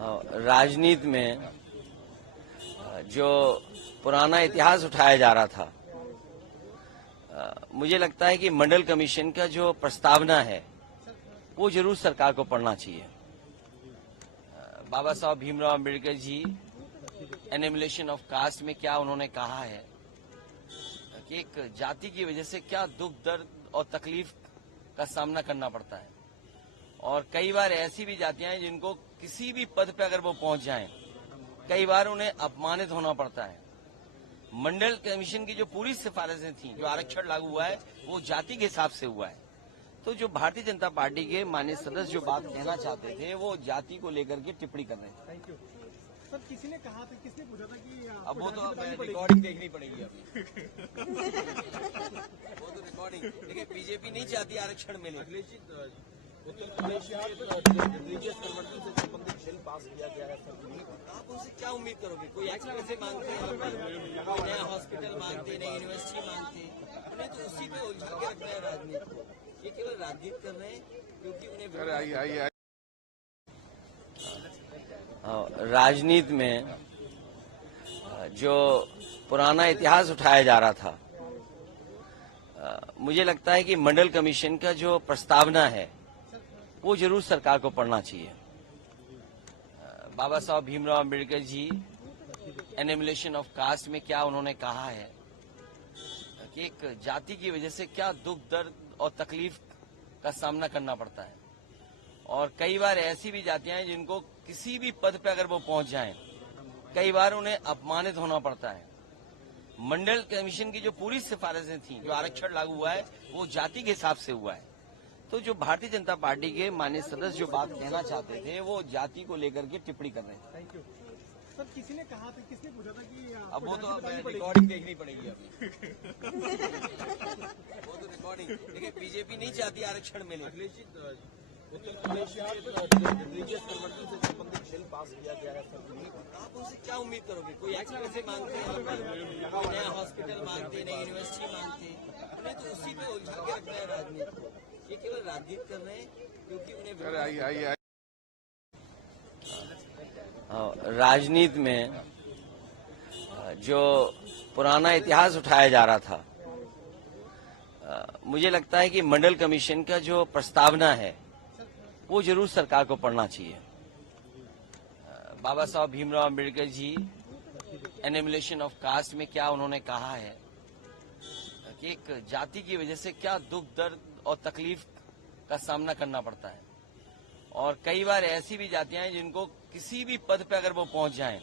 राजनीति में जो पुराना इतिहास उठाया जा रहा था, मुझे लगता है कि मंडल कमीशन का जो प्रस्तावना है वो जरूर सरकार को पढ़ना चाहिए। बाबा साहब भीमराव अम्बेडकर जी एनिमिलेशन ऑफ कास्ट में क्या उन्होंने कहा है कि एक जाति की वजह से क्या दुख दर्द और तकलीफ का सामना करना पड़ता है, और कई बार ऐसी भी जातियां हैं जिनको किसी भी पद पे अगर वो पहुंच जाएं, कई बार उन्हें अपमानित होना पड़ता है। मंडल कमीशन की जो पूरी सिफारिशें थी, जो आरक्षण लागू हुआ है वो जाति के हिसाब से हुआ है। तो जो भारतीय जनता पार्टी के माननीय सदस्य जो बात कहना चाहते थे वो जाति को लेकर के टिप्पणी कर रहे थे। Thank you sir. किसी ने कहा था, किसने पूछा था कि अब वो तो रिकॉर्डिंग देखनी पड़ेगी अभी। वो तो रिकॉर्डिंग देखिए, बीजेपी नहीं चाहती आरक्षण मिले। उत्तर प्रदेश रिलीजियस कन्वर्जन से संबंधित बिल पास किया गया है सर। आप उनसे क्या उम्मीद करोगे? कोई एक्सप्रेस मांगते हैं, कोई नया हॉस्पिटल मांगते, नई यूनिवर्सिटी मांगते, उन्हें तो उसी में उलझा के रखना है राजनीति को। ये केवल राजनीति कर रहे हैं क्योंकि उन्हें राजनीति में जो पुराना इतिहास उठाया जा रहा था, मुझे लगता है कि मंडल कमीशन का जो प्रस्तावना है वो जरूर सरकार को पढ़ना चाहिए। बाबा साहब भीमराव अम्बेडकर जी एनिमिलेशन ऑफ कास्ट में क्या उन्होंने कहा है कि एक जाति की वजह से क्या दुख दर्द और तकलीफ का सामना करना पड़ता है, और कई बार ऐसी भी जातियां हैं जिनको किसी भी पद पे अगर वो पहुंच जाएं, कई बार उन्हें अपमानित होना पड़ता है। मंडल कमीशन की जो पूरी सिफारिशें थी, जो आरक्षण लागू हुआ है वो जाति के हिसाब से हुआ है। तो जो भारतीय जनता पार्टी के माननीय सदस्य जो बात कहना चाहते थे वो जाति को लेकर के टिप्पणी कर रहे थे। Thank you sir. किसी ने कहा था, किसने पूछा था कि अब वो तो रिकॉर्डिंग देखनी पड़ेगी अभी। वो तो रिकॉर्डिंग देखिए, बीजेपी नहीं चाहती आरक्षण मिले। उत्तर प्रदेश रिलीजियस कन्वर्जन से संबंधित बिल पास किया गया है सर। आप उनसे क्या उम्मीद करोगे? कोई एक्सप्रेस मांगते हैं, कोई नया हॉस्पिटल मांगते, नई यूनिवर्सिटी मांगते, उन्हें तो उसी में उलझा के रखना है राजनीति को। ये केवल राजनीति कर रहे हैं क्योंकि उन्हें राजनीति में जो पुराना इतिहास उठाया जा रहा था, मुझे लगता है कि मंडल कमीशन का जो प्रस्तावना है वो जरूर सरकार को पढ़ना चाहिए। बाबा साहब भीमराव अम्बेडकर जी एनिमिलेशन ऑफ कास्ट में क्या उन्होंने कहा है कि एक जाति की वजह से क्या दुख दर्द और तकलीफ का सामना करना पड़ता है, और कई बार ऐसी भी जातियां हैं जिनको किसी भी पद पे अगर वो पहुंच जाएं,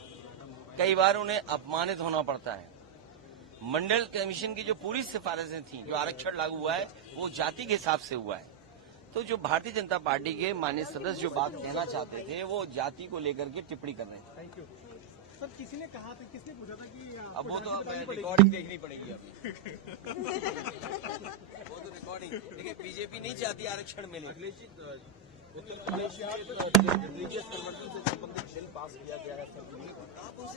कई बार उन्हें अपमानित होना पड़ता है। मंडल कमीशन की जो पूरी सिफारिशें थी, जो आरक्षण लागू हुआ है वो जाति के हिसाब से हुआ है। तो जो भारतीय जनता पार्टी के माननीय सदस्य जो बात कहना चाहते थे वो जाति को लेकर के टिप्पणी कर रहे थे। Thank you sir. किसी ने कहा था, किसने पूछा था कि अब वो तो रिकॉर्डिंग देखनी पड़ेगी अभी। वो तो रिकॉर्डिंग देखिए, बीजेपी नहीं चाहती आरक्षण मिले। उत्तर प्रदेश रिलीजियस कन्वर्जन से संबंधित बिल पास किया गया है सर। आप उनसे